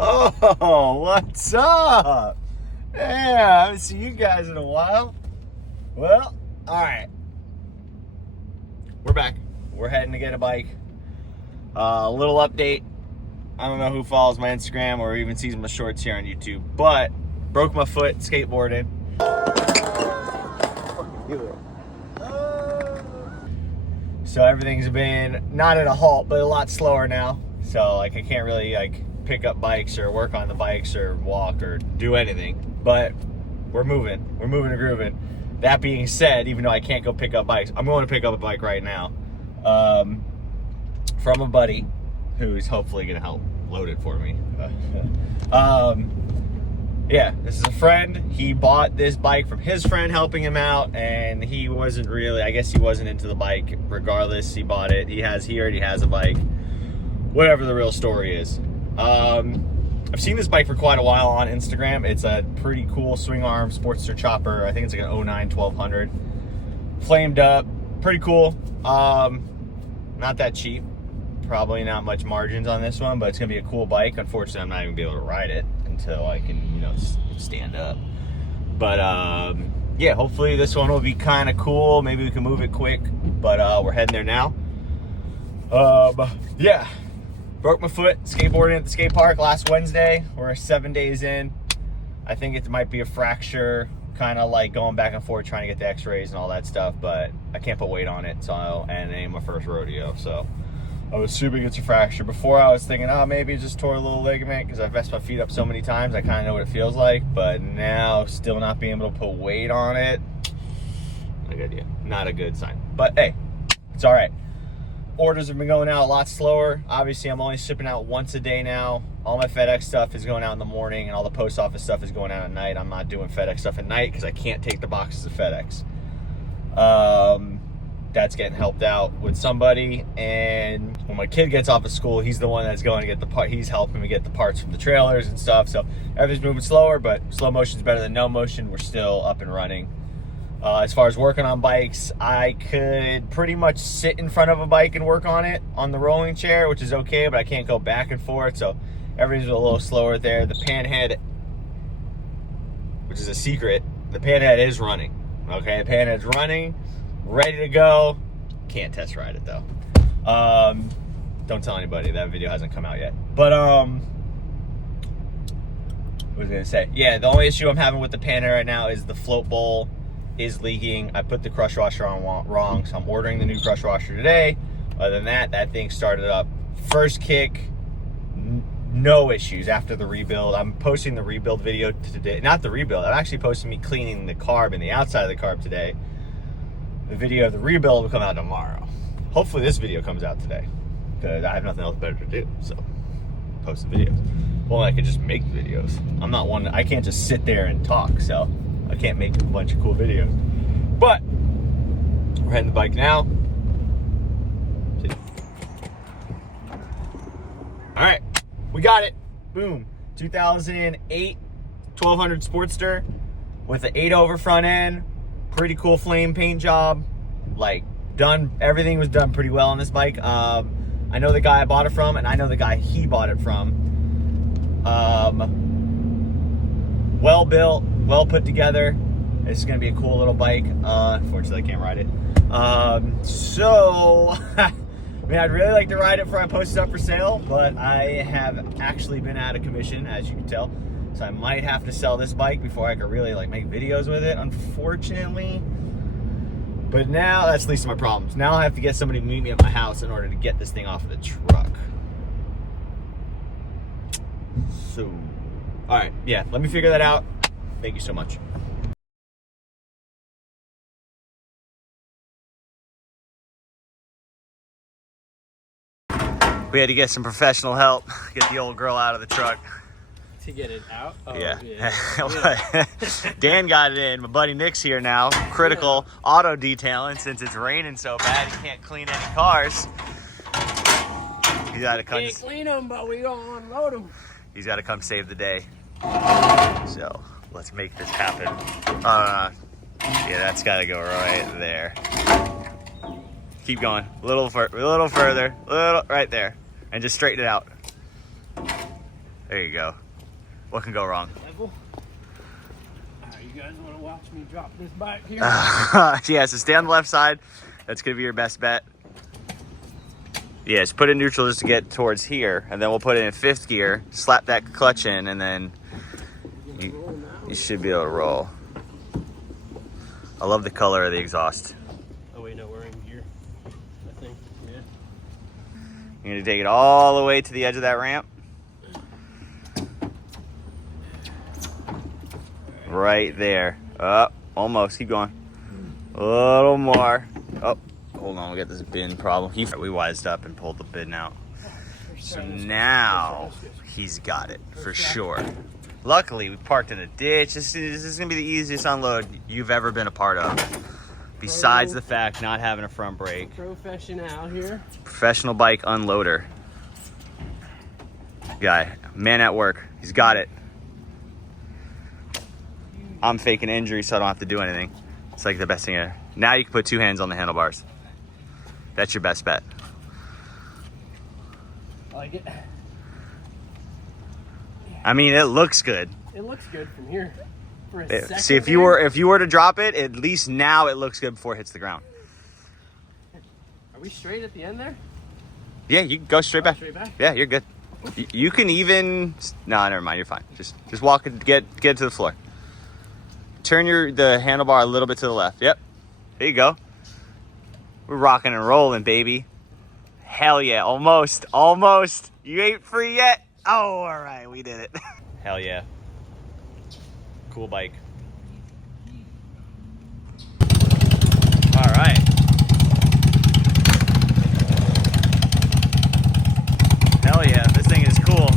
Oh, what's up? Yeah, I haven't seen you guys in a while. Well, all right. We're back. We're heading to get a bike. A little update. I don't know who follows my Instagram or even sees my shorts here on YouTube, but broke my foot skateboarding. So everything's been not at a halt, but a lot slower now. So like I can't really like pick up bikes or work on the bikes or walk or do anything. But we're moving and grooving. That being said, even though I can't go pick up bikes, I'm going to pick up a bike right now from a buddy who's hopefully going to help load it for me. Yeah, this is a friend. He bought this bike from his friend helping him out, and he wasn't really, I guess he wasn't into the bike. Regardless, he bought it. He already has a bike. Whatever the real story is. I've seen this bike for quite a while on Instagram. It's a pretty cool swing arm Sportster chopper. I think it's like an 09 1200. Flamed up. Pretty cool. Not that cheap. Probably not much margins on this one, but it's going to be a cool bike. Unfortunately, I'm not even going to be able to ride it until I can, stand up. But, yeah, hopefully this one will be kind of cool. Maybe we can move it quick, but we're heading there now. Yeah, broke my foot skateboarding at the skate park last Wednesday. We're 7 days in. I think it might be a fracture, kind of like going back and forth trying to get the x-rays and all that stuff, but I can't put weight on it, and it ain't my first rodeo, so I was assuming it's a fracture. Before I was thinking, oh, maybe it just tore a little ligament because I've messed my feet up so many times. I kind of know what it feels like, but now still not being able to put weight on it, not a good idea. Not a good sign. But hey, it's all right. Orders have been going out a lot slower. Obviously, I'm only shipping out once a day now. All my FedEx stuff is going out in the morning, and all the post office stuff is going out at night. I'm not doing FedEx stuff at night because I can't take the boxes of FedEx. That's getting helped out with somebody, and when my kid gets off of school, he's the one that's going to get the part. He's helping me get the parts from the trailers and stuff. So everything's moving slower, but slow motion is better than no motion. We're still up and running. As far as working on bikes, I could pretty much sit in front of a bike and work on it on the rolling chair, which is okay, but I can't go back and forth, so everything's a little slower there. The panhead, which is a secret, the panhead is running. Okay, the panhead's running, ready to go. Can't test ride it though. Don't tell anybody, that video hasn't come out yet. But what was I gonna say? Yeah, the only issue I'm having with the panhead right now is the float bowl is leaking. I put the crush washer on wrong, so I'm ordering the new crush washer today. Other than that, that thing started up. First kick, no issues after the rebuild. I'm posting the rebuild video today. Not the rebuild, I'm actually posting me cleaning the carb and the outside of the carb today. The video of the rebuild will come out tomorrow. Hopefully this video comes out today, because I have nothing else better to do, so post the videos. Well, I could just make videos. I'm not one, I can't just sit there and talk, so I can't make a bunch of cool videos. But we're heading the bike now. See? All right, we got it. Boom. 2008 1200 Sportster with an 8-over front end. Pretty cool flame paint job. Like done, everything was done pretty well on this bike. I know the guy I bought it from, and I know the guy he bought it from. Well built, well put together. This is gonna be a cool little bike. Unfortunately, I can't ride it. So, I mean, I'd really like to ride it before I post it up for sale, but I have actually been out of commission, as you can tell. So I might have to sell this bike before I can really like make videos with it, unfortunately. But now, that's the least of my problems. Now I have to get somebody to meet me at my house in order to get this thing off of the truck. So, all right, yeah, let me figure that out. Thank you so much. We had to get some professional help, get the old girl out of the truck. To get it out? Oh, yeah. Yeah. Dan got it in. My buddy Nick's here now. Critical auto detailing since it's raining so bad he can't clean any cars. He's got to come. Can't clean them, but we gonna unload them. He's got to come save the day. So let's make this happen. Yeah, that's got to go right there. Keep going. A little further. Right there. And just straighten it out. There you go. What can go wrong? Level. You guys want to watch me drop this bike here? Yeah, so stay on the left side. That's going to be your best bet. Yeah, just put it in neutral just to get towards here, and then we'll put it in 5th gear, slap that clutch in, and then you should be able to roll. I love the color of the exhaust. Oh wait, no, we're in gear, I think. Yeah. You're going to take it all the way to the edge of that ramp. Right there. Up, almost. Keep going. A little more. Oh. Hold on, we got this bin problem. We wised up and pulled the bin out. So now he's got it for sure. Luckily, we parked in a ditch. This is gonna be the easiest unload you've ever been a part of. Besides the fact not having a front brake. Professional here. Professional bike unloader. Guy, man at work. He's got it. I'm faking injury so I don't have to do anything. It's like the best thing ever. Now you can put 2 hands on the handlebars. That's your best bet. I like it. I mean, it looks good. It looks good from here. For a second. See, if you were to drop it, at least now it looks good before it hits the ground. Are we straight at the end there? Yeah, you can go straight back. Straight back? Yeah, you're good. You can even no, never mind. You're fine. Just walk and get to the floor. Turn the handlebar a little bit to the left. Yep. There you go. We're rocking and rolling, baby. Hell yeah. Almost. You ain't free yet. Oh, all right. We did it. Hell yeah. Cool bike. All right. Hell yeah. This thing is cool.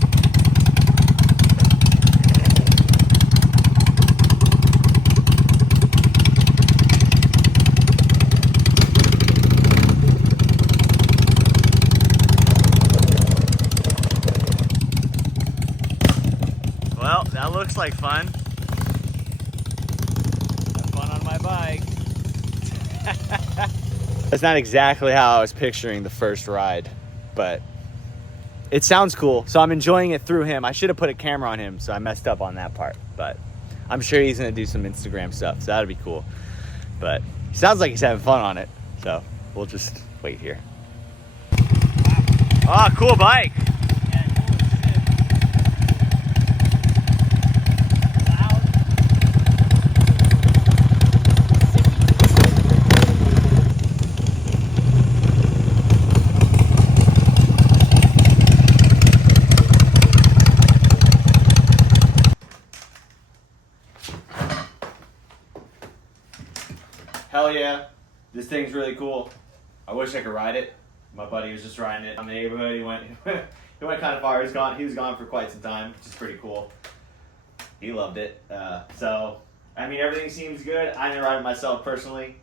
Well, that looks like fun. Have fun on my bike. That's not exactly how I was picturing the first ride, but it sounds cool. So I'm enjoying it through him. I should have put a camera on him, so I messed up on that part. But I'm sure he's gonna do some Instagram stuff, so that'll be cool. But he sounds like he's having fun on it, so we'll just wait here. Oh, cool bike. Hell yeah, this thing's really cool. I wish I could ride it. My buddy was just riding it on the neighborhood. He went kind of far. He was gone for quite some time, which is pretty cool. He loved it. So, I mean, everything seems good. I didn't ride it myself personally,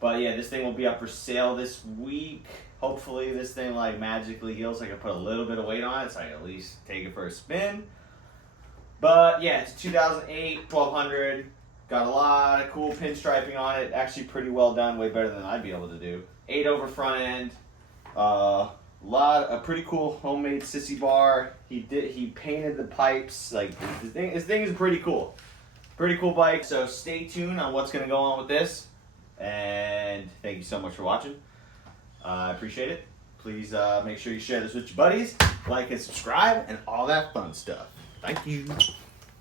but yeah, this thing will be up for sale this week. Hopefully, this thing like magically heals. So I can put a little bit of weight on it, so I can at least take it for a spin. But yeah, it's 2008 1200. Got a lot of cool pinstriping on it. Actually pretty well done, way better than I'd be able to do. 8 over front end. A pretty cool homemade sissy bar. He painted the pipes. Like this thing is pretty cool. Pretty cool bike. So stay tuned on what's gonna go on with this. And thank you so much for watching. I appreciate it. Please make sure you share this with your buddies, like and subscribe, and all that fun stuff. Thank you.